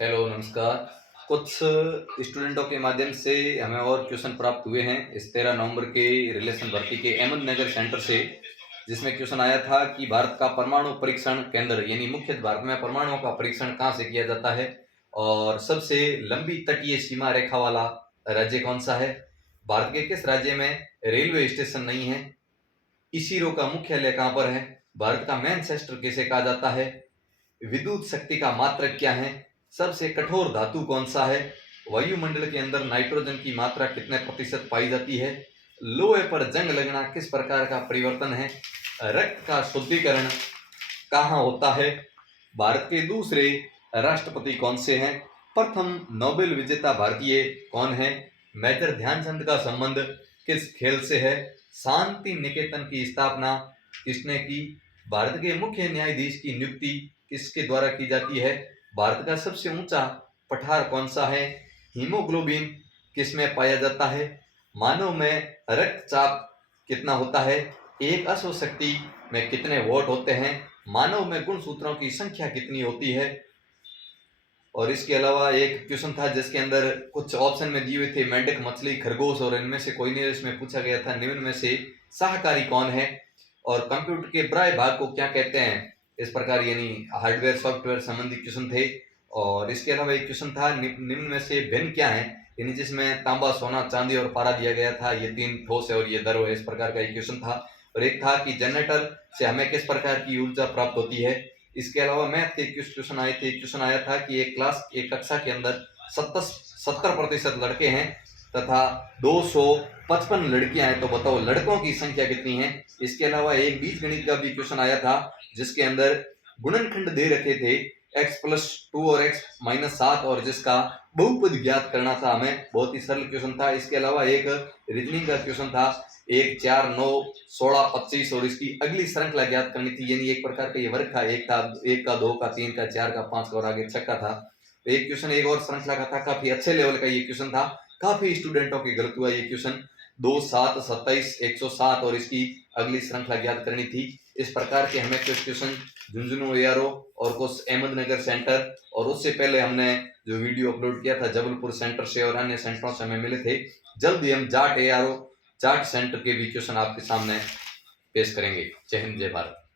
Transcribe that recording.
Hello, नमस्कार। कुछ स्टूडेंटों के माध्यम से हमें और क्वेश्चन प्राप्त हुए हैं इस 13 नवंबर के रिलेशन भर्ती के अहमदनगर सेंटर से, जिसमें क्वेश्चन आया था कि भारत का परमाणु परीक्षण केंद्र यानी मुख्य भारत में परमाणुओं का परीक्षण कहाँ से किया जाता है और सबसे लंबी तटीय सीमा रेखा वाला राज्य कौन सा है, भारत के किस राज्य में रेलवे स्टेशन नहीं है, इसरो का मुख्यालय कहाँ पर है, भारत का मैनचेस्टर किसे कहा जाता है, विद्युत शक्ति का मात्रक क्या है, सबसे कठोर धातु कौन सा है, वायुमंडल के अंदर नाइट्रोजन की मात्रा कितने प्रतिशत पाई जाती है, लोहे पर जंग लगना किस प्रकार का परिवर्तन है, रक्त का शुद्धिकरण कहाँ होता है, भारत के दूसरे राष्ट्रपति कौन से हैं, प्रथम नोबेल विजेता भारतीय कौन है, मेजर ध्यानचंद का संबंध किस खेल से है, शांति निकेतन की स्थापना किसने की, भारत के मुख्य न्यायाधीश की नियुक्ति किसके द्वारा की जाती है, भारत का सबसे ऊंचा पठार कौन सा है, हीमोग्लोबिन किसमें पाया जाता है, मानव में रक्तचाप कितना होता है, एक अश्व शक्ति में कितने वोट होते हैं, मानव में गुणसूत्रों की संख्या कितनी होती है। और इसके अलावा एक क्वेश्चन था जिसके अंदर कुछ ऑप्शन में दिए हुए थे मेंढक, मछली, खरगोश और इनमें से कोई नहीं, इसमें पूछा गया था निम्न में से शाकाहारी कौन है और कंप्यूटर के बाह्य भाग को क्या कहते हैं, इस प्रकार यानी हार्डवेयर सॉफ्टवेयर संबंधी क्वेश्चन थे। और इसके अलावा एक क्वेश्चन था निम्न में से भिन्न क्या है, यानी जिसमें तांबा, सोना, चांदी और पारा दिया गया था, ये तीन ठोस है और ये द्रव है, इस प्रकार का एक क्वेश्चन था। और एक था कि जनरेटर से हमें किस प्रकार की ऊर्जा प्राप्त होती है। इसके अलावा मैथ के क्वेश्चन आए थे, क्वेश्चन आया था कि एक कक्षा के अंदर 70% लड़के हैं तथा 255 लड़कियां हैं, तो बताओ लड़कों की संख्या कितनी है। इसके अलावा एक बीज गणित का भी क्वेश्चन आया था जिसके अंदर गुणनखंड दे रखे थे x+2 और x-7 और जिसका बहुपद ज्ञात करना था हमें, बहुत ही सरल क्वेश्चन था। इसके अलावा एक रीजनिंग का क्वेश्चन था 1, 4, 9, 16, 25 और इसकी अगली श्रृंखला ज्ञात करनी थी, यानी एक प्रकार का ये वर्ग था, एक था 1 का, 2 का, 3 का, 4 का, 5 का और आगे 6 का था। तो एक क्वेश्चन एक और श्रृंखला का था, काफी अच्छे लेवल का ये क्वेश्चन था, काफी स्टूडेंटों की गलत हुआ ये क्वेश्चन। 2, 7, 27, 107 और इसकी अगली श्रृंखला ज्ञात करनी थी। इस प्रकार के हमें कुछ क्वेश्चन झुंझुनू एआरओ और कुछ अहमदनगर सेंटर और उससे पहले हमने जो वीडियो अपलोड किया था जबलपुर सेंटर से और अन्य सेंटरों से हमें मिले थे। जल्द ही हम जाट एआरओ जाट सेंटर के भी क्वेश्चन आपके सामने पेश करेंगे। जय हिंद, जय भारत।